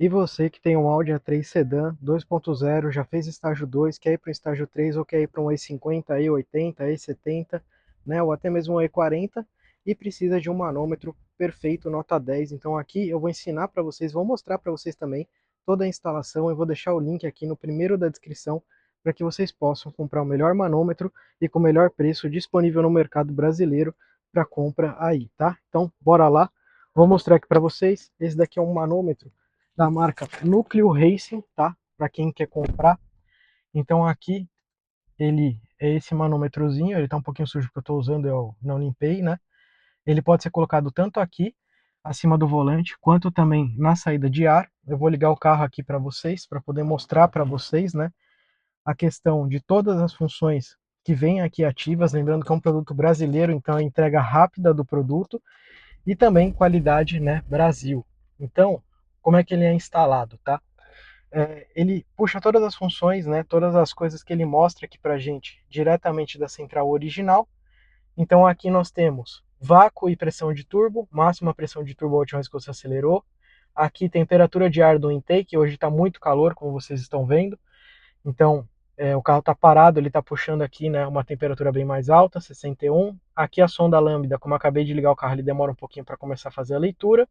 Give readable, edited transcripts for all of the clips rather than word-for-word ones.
E você que tem um Audi A3 Sedan 2.0, já fez estágio 2, quer ir para o estágio 3 ou quer ir para um E50, E80, E70, né, ou até mesmo um E40 e precisa de um manômetro perfeito, nota 10. Então aqui eu vou ensinar para vocês, vou mostrar para vocês também toda a instalação. Eu vou deixar o link aqui no primeiro da descrição para que vocês possam comprar o melhor manômetro e com o melhor preço disponível no mercado brasileiro para compra aí, tá? Então bora lá, vou mostrar aqui para vocês. Esse daqui é um manômetro da marca Núcleo Racing, tá? Para quem quer comprar. Então aqui ele é esse manômetrozinho, ele tá um pouquinho sujo porque eu tô usando, eu não limpei, né? Ele pode ser colocado tanto aqui, acima do volante, quanto também na saída de ar. Eu vou ligar o carro aqui para vocês, para poder mostrar para vocês, né? A questão de todas as funções que vêm aqui ativas, lembrando que é um produto brasileiro, então a entrega rápida do produto e também qualidade, né, Brasil. Então, como é que ele é instalado, tá? Ele puxa todas as funções, né, todas as coisas que ele mostra aqui para gente diretamente da central original. Então aqui nós temos vácuo e pressão de turbo, máxima pressão de turbo a última vez que você acelerou. Aqui temperatura de ar do intake, hoje está muito calor, como vocês estão vendo. Então o carro está parado, ele está puxando aqui, né, uma temperatura bem mais alta, 61. Aqui a sonda lambda, como eu acabei de ligar o carro, ele demora um pouquinho para começar a fazer a leitura.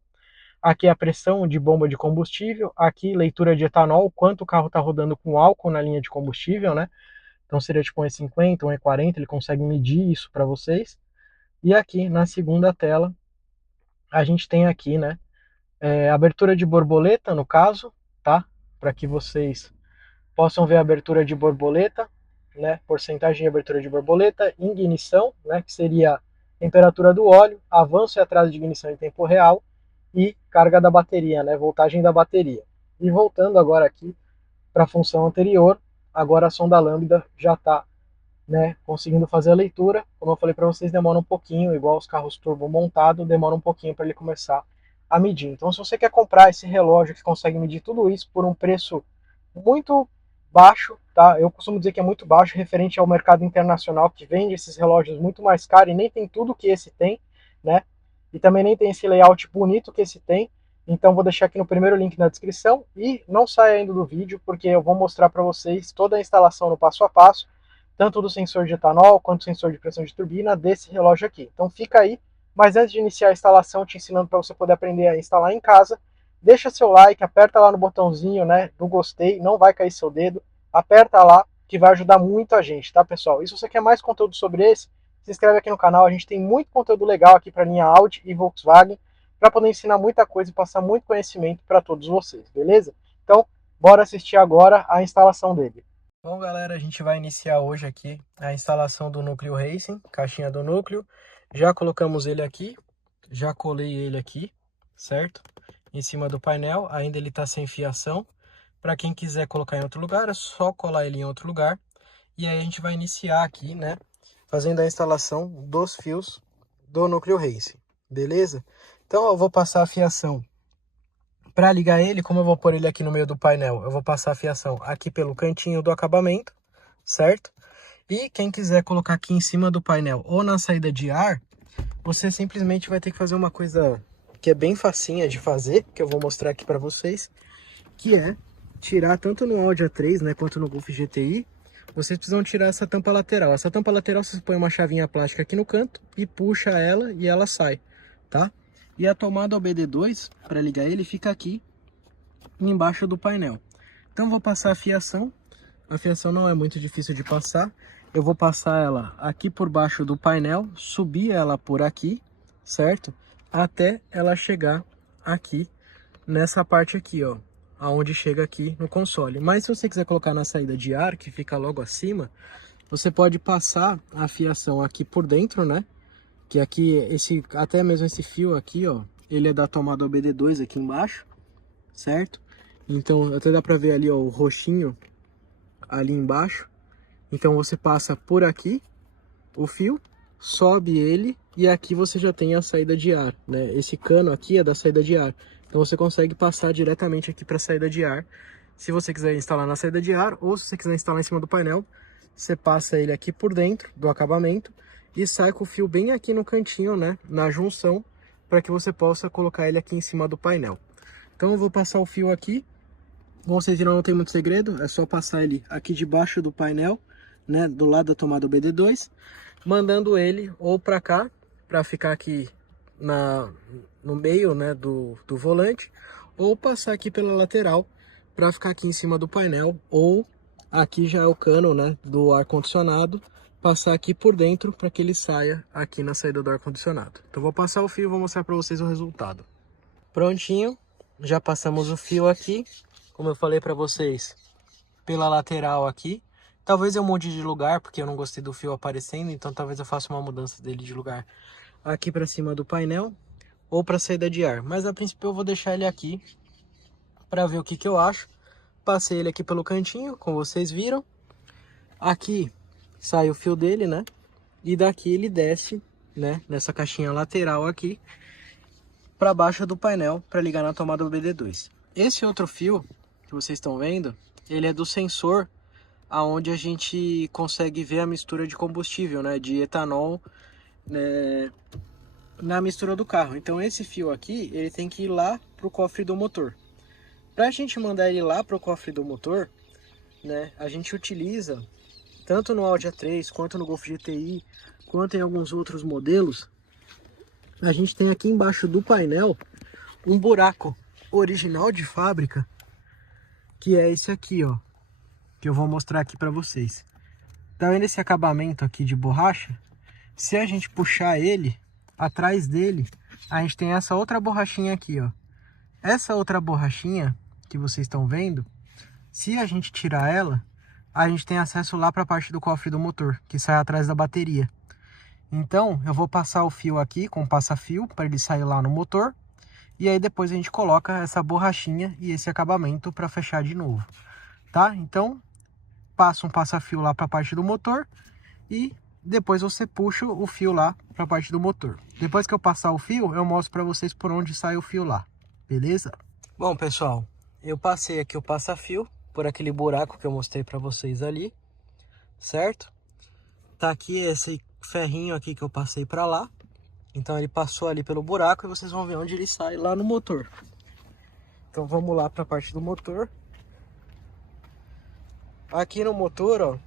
Aqui a pressão de bomba de combustível, aqui leitura de etanol, quanto o carro está rodando com álcool na linha de combustível, né? Então seria tipo um E50, um E40, ele consegue medir isso para vocês. E aqui na segunda tela, a gente tem aqui, né, abertura de borboleta, no caso, tá? Para que vocês possam ver a abertura de borboleta, né? Porcentagem de abertura de borboleta, ignição, né? Que seria temperatura do óleo, avanço e atraso de ignição em tempo real e carga da bateria, né? Voltagem da bateria. E voltando agora aqui para a função anterior, agora a sonda lambda já está, né, conseguindo fazer a leitura. Como eu falei para vocês, demora um pouquinho, igual os carros turbo montado, demora um pouquinho para ele começar a medir. Então, se você quer comprar esse relógio que consegue medir tudo isso por um preço muito baixo, tá? Eu costumo dizer que é muito baixo, referente ao mercado internacional, que vende esses relógios muito mais caros e nem tem tudo que esse tem, né? E também nem tem esse layout bonito que esse tem. Então vou deixar aqui no primeiro link na descrição e não saia ainda do vídeo, porque eu vou mostrar para vocês toda a instalação no passo a passo, tanto do sensor de etanol quanto do sensor de pressão de turbina desse relógio aqui. Então fica aí, mas antes de iniciar a instalação, te ensinando para você poder aprender a instalar em casa, deixa seu like, aperta lá no botãozinho, né, do gostei, não vai cair seu dedo, aperta lá que vai ajudar muito a gente, tá, pessoal? E se você quer mais conteúdo sobre esse, se inscreve aqui no canal, a gente tem muito conteúdo legal aqui para a linha Audi e Volkswagen, para poder ensinar muita coisa e passar muito conhecimento para todos vocês, beleza? Então, bora assistir agora a instalação dele. Bom, galera, a gente vai iniciar hoje aqui a instalação do Núcleo Racing, caixinha do núcleo. Já colocamos ele aqui, já colei ele aqui, certo? Em cima do painel, ainda ele está sem fiação. Para quem quiser colocar em outro lugar, é só colar ele em outro lugar. E aí a gente vai iniciar aqui, né, fazendo a instalação dos fios do Núcleo Racing, beleza? Então eu vou passar a fiação. Para ligar ele, como eu vou pôr ele aqui no meio do painel, eu vou passar a fiação aqui pelo cantinho do acabamento, certo? E quem quiser colocar aqui em cima do painel ou na saída de ar, você simplesmente vai ter que fazer uma coisa que é bem facinha de fazer, que eu vou mostrar aqui para vocês, que é tirar tanto no Audi A3, né, quanto no Golf GTI, vocês precisam tirar essa tampa lateral. Essa tampa lateral você põe uma chavinha plástica aqui no canto e puxa ela e ela sai, tá? E a tomada OBD2, para ligar ele, fica aqui embaixo do painel. Então vou passar a fiação não é muito difícil de passar. Eu vou passar ela aqui por baixo do painel, subir ela por aqui, certo? Até ela chegar aqui, nessa parte aqui, ó, aonde chega aqui no console. Mas se você quiser colocar na saída de ar, que fica logo acima, você pode passar a fiação aqui por dentro, né? Que aqui, até mesmo esse fio aqui, ó, ele é da tomada OBD2 aqui embaixo, certo? Então até dá pra ver ali, ó, o roxinho ali embaixo. Então você passa por aqui o fio, sobe ele e aqui você já tem a saída de ar, né? Esse cano aqui é da saída de ar. Então você consegue passar diretamente aqui para a saída de ar. Se você quiser instalar na saída de ar ou se você quiser instalar em cima do painel, você passa ele aqui por dentro do acabamento e sai com o fio bem aqui no cantinho, né? Na junção, para que você possa colocar ele aqui em cima do painel. Então eu vou passar o fio aqui. Como vocês viram, não tem muito segredo, é só passar ele aqui debaixo do painel, né, do lado da tomada OBD2, mandando ele ou para cá, para ficar aqui no meio, né, do volante, ou passar aqui pela lateral, para ficar aqui em cima do painel, ou aqui já é o cano, né, do ar-condicionado, passar aqui por dentro para que ele saia aqui na saída do ar-condicionado. Então vou passar o fio e vou mostrar para vocês o resultado. Prontinho, já passamos o fio aqui, como eu falei para vocês, pela lateral aqui. Talvez eu mude de lugar, porque eu não gostei do fio aparecendo, então talvez eu faça uma mudança dele de lugar aqui para cima do painel, ou para saída de ar. Mas a princípio eu vou deixar ele aqui, para ver o que eu acho. Passei ele aqui pelo cantinho, como vocês viram. Aqui sai o fio dele, né? E daqui ele desce, né? Nessa caixinha lateral aqui, para baixo do painel, para ligar na tomada OBD2. Esse outro fio que vocês estão vendo, ele é do sensor, aonde a gente consegue ver a mistura de combustível, né? De etanol, né, na mistura do carro. Então esse fio aqui, ele tem que ir lá pro cofre do motor. Para a gente mandar ele lá pro cofre do motor, né? A gente utiliza, tanto no Audi A3, quanto no Golf GTI, quanto em alguns outros modelos, a gente tem aqui embaixo do painel um buraco original de fábrica, que é esse aqui, ó, que eu vou mostrar aqui para vocês. Tá vendo esse acabamento aqui de borracha? Se a gente puxar ele, atrás dele, a gente tem essa outra borrachinha aqui, ó. Essa outra borrachinha que vocês estão vendo, se a gente tirar ela, a gente tem acesso lá para a parte do cofre do motor, que sai atrás da bateria. Então, eu vou passar o fio aqui com passa-fio para ele sair lá no motor. E aí depois a gente coloca essa borrachinha e esse acabamento para fechar de novo, tá? Então, passa um passa-fio lá para a parte do motor e depois você puxa o fio lá para a parte do motor. Depois que eu passar o fio, eu mostro para vocês por onde sai o fio lá, beleza? Bom, pessoal, eu passei aqui o passa-fio por aquele buraco que eu mostrei para vocês ali, certo? Tá aqui esse ferrinho aqui que eu passei para lá. Então ele passou ali pelo buraco e vocês vão ver onde ele sai lá no motor. Então vamos lá para a parte do motor. Aqui no motor, ó,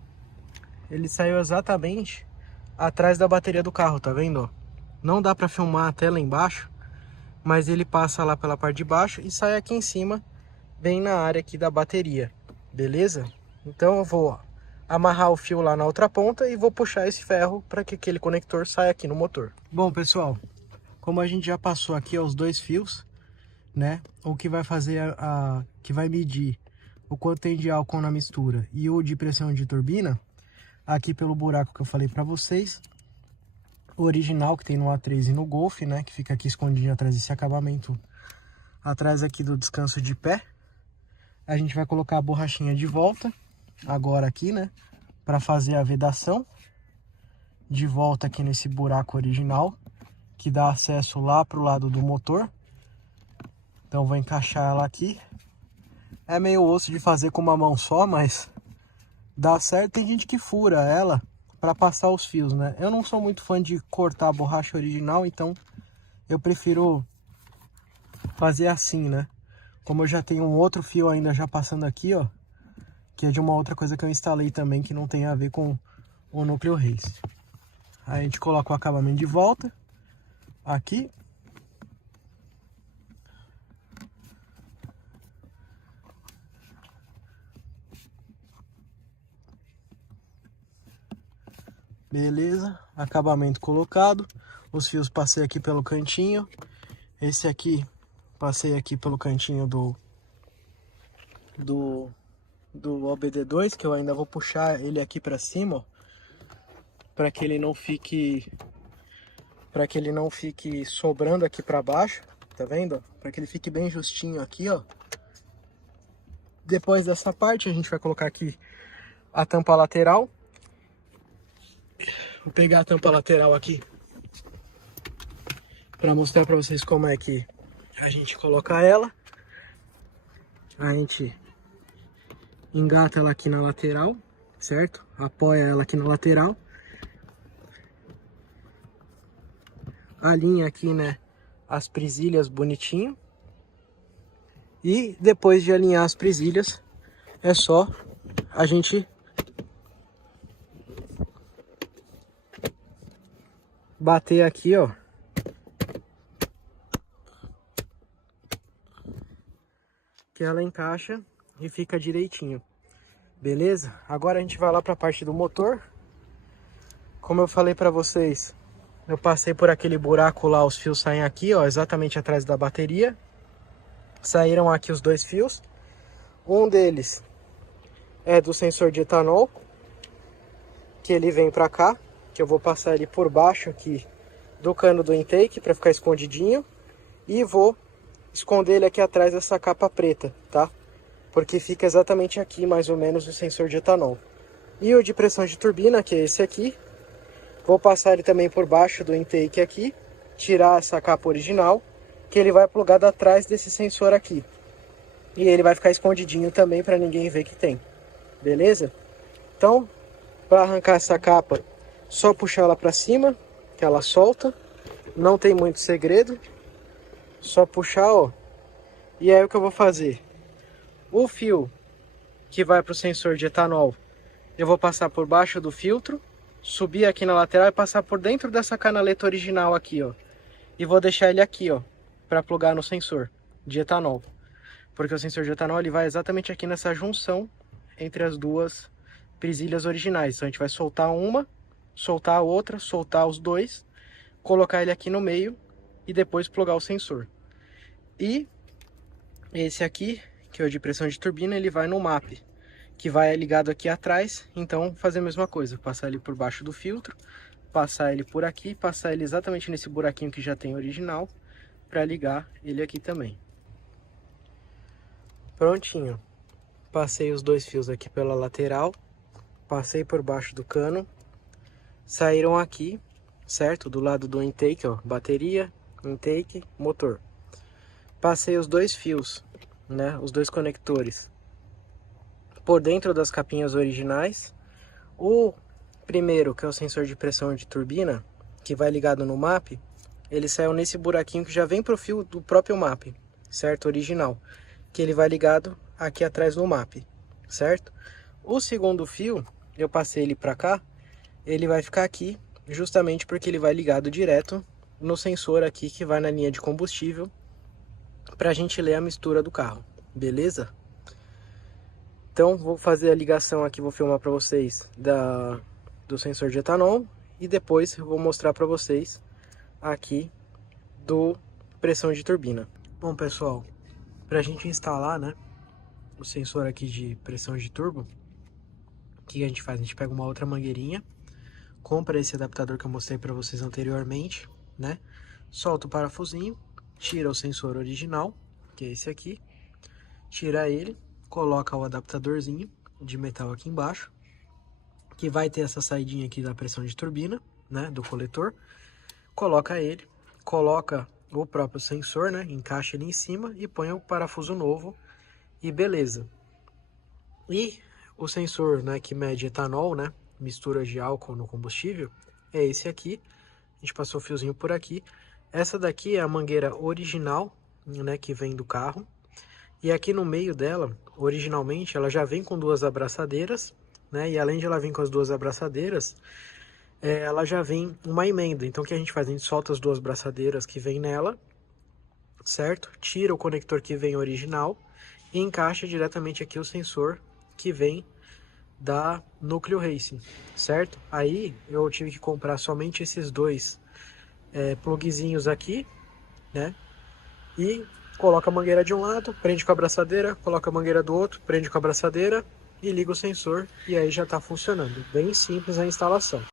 ele saiu exatamente atrás da bateria do carro, tá vendo? Ó? Não dá para filmar até lá embaixo, mas ele passa lá pela parte de baixo e sai aqui em cima, bem na área aqui da bateria, beleza? Então eu vou amarrar o fio lá na outra ponta e vou puxar esse ferro para que aquele conector saia aqui no motor. Bom, pessoal, como a gente já passou aqui os dois fios, né? O que vai fazer que vai medir o quanto tem de álcool na mistura e o de pressão de turbina, aqui pelo buraco que eu falei para vocês, o original que tem no A3 e no Golf, né? Que fica aqui escondidinho atrás desse acabamento, atrás aqui do descanso de pé. A gente vai colocar a borrachinha de volta, agora aqui, né? Para fazer a vedação de volta aqui nesse buraco original, que dá acesso lá pro lado do motor. Então vou encaixar ela aqui. É meio osso de fazer com uma mão só, mas dá certo. Tem gente que fura ela para passar os fios, né? Eu não sou muito fã de cortar a borracha original, então eu prefiro fazer assim, né? Como eu já tenho um outro fio ainda já passando aqui, ó, que é de uma outra coisa que eu instalei também, que não tem a ver com o núcleo race. Aí a gente coloca o acabamento de volta aqui. Beleza, acabamento colocado. Os fios passei aqui pelo cantinho. Esse aqui passei aqui pelo cantinho do OBD2, que eu ainda vou puxar ele aqui para cima, ó, para que ele não fique sobrando aqui para baixo, tá vendo? Para que ele fique bem justinho aqui, ó. Depois dessa parte a gente vai colocar aqui a tampa lateral. Vou pegar a tampa lateral aqui para mostrar para vocês como é que a gente coloca ela. A gente engata ela aqui na lateral, certo? Apoia ela aqui na lateral. Alinha aqui, né, as presilhas bonitinho. E depois de alinhar as presilhas, é só a gente bater aqui, ó. Que ela encaixa e fica direitinho. Beleza? Agora a gente vai lá para a parte do motor. Como eu falei para vocês, eu passei por aquele buraco lá, os fios saem aqui, ó, exatamente atrás da bateria. Saíram aqui os dois fios. Um deles é do sensor de etanol, que ele vem para cá, que eu vou passar ele por baixo aqui do cano do intake para ficar escondidinho, e vou esconder ele aqui atrás dessa capa preta, tá? Porque fica exatamente aqui, mais ou menos, o sensor de etanol. E o de pressão de turbina, que é esse aqui, vou passar ele também por baixo do intake aqui, tirar essa capa original, que ele vai plugado atrás desse sensor aqui. E ele vai ficar escondidinho também para ninguém ver que tem. Beleza? Então, para arrancar essa capa, só puxar ela para cima, que ela solta. Não tem muito segredo. Só puxar, ó. E aí o que eu vou fazer? O fio que vai para o sensor de etanol, eu vou passar por baixo do filtro, subir aqui na lateral e passar por dentro dessa canaleta original aqui, ó. E vou deixar ele aqui, ó, para plugar no sensor de etanol. Porque o sensor de etanol ele vai exatamente aqui nessa junção entre as duas presilhas originais. Então a gente vai soltar uma, soltar a outra, soltar os dois, colocar ele aqui no meio e depois plugar o sensor. E esse aqui, que é o de pressão de turbina, ele vai no MAP, que vai ligado aqui atrás. Então fazer a mesma coisa, passar ele por baixo do filtro, passar ele por aqui, passar ele exatamente nesse buraquinho que já tem original, para ligar ele aqui também. Prontinho. Passei os dois fios aqui pela lateral, passei por baixo do cano, saíram aqui, certo? Do lado do intake, ó, bateria, intake, motor. Passei os dois fios, né, os dois conectores, por dentro das capinhas originais. O primeiro, que é o sensor de pressão de turbina, que vai ligado no MAP, ele saiu nesse buraquinho que já vem pro fio do próprio MAP, certo? Original, que ele vai ligado aqui atrás do MAP, certo? O segundo fio, eu passei ele para cá, ele vai ficar aqui, justamente porque ele vai ligado direto no sensor aqui que vai na linha de combustível, para a gente ler a mistura do carro, beleza? Então vou fazer a ligação aqui, vou filmar para vocês do sensor de etanol e depois eu vou mostrar para vocês aqui do pressão de turbina. Bom pessoal, para a gente instalar, né, o sensor aqui de pressão de turbo, o que a gente faz? A gente pega uma outra mangueirinha, compra esse adaptador que eu mostrei para vocês anteriormente, né? Solta o parafusinho, tira o sensor original, que é esse aqui, tira ele, coloca o adaptadorzinho de metal aqui embaixo, que vai ter essa saidinha aqui da pressão de turbina, né, do coletor. Coloca ele, coloca o próprio sensor, né, encaixa ele em cima e põe o parafuso novo e beleza. E o sensor, né, que mede etanol, né, mistura de álcool no combustível, é esse aqui. A gente passou o fiozinho por aqui. Essa daqui é a mangueira original, né, que vem do carro. E aqui no meio dela, originalmente, ela já vem com duas abraçadeiras, né, e além de ela vir com as duas abraçadeiras, ela já vem uma emenda. Então o que a gente faz? A gente solta as duas braçadeiras que vem nela, certo? Tira o conector que vem original e encaixa diretamente aqui o sensor que vem da Núcleo Racing, certo? Aí eu tive que comprar somente esses dois plugzinhos aqui, né? E coloca a mangueira de um lado, prende com a abraçadeira, coloca a mangueira do outro, prende com a abraçadeira e liga o sensor e aí já está funcionando. Bem simples a instalação.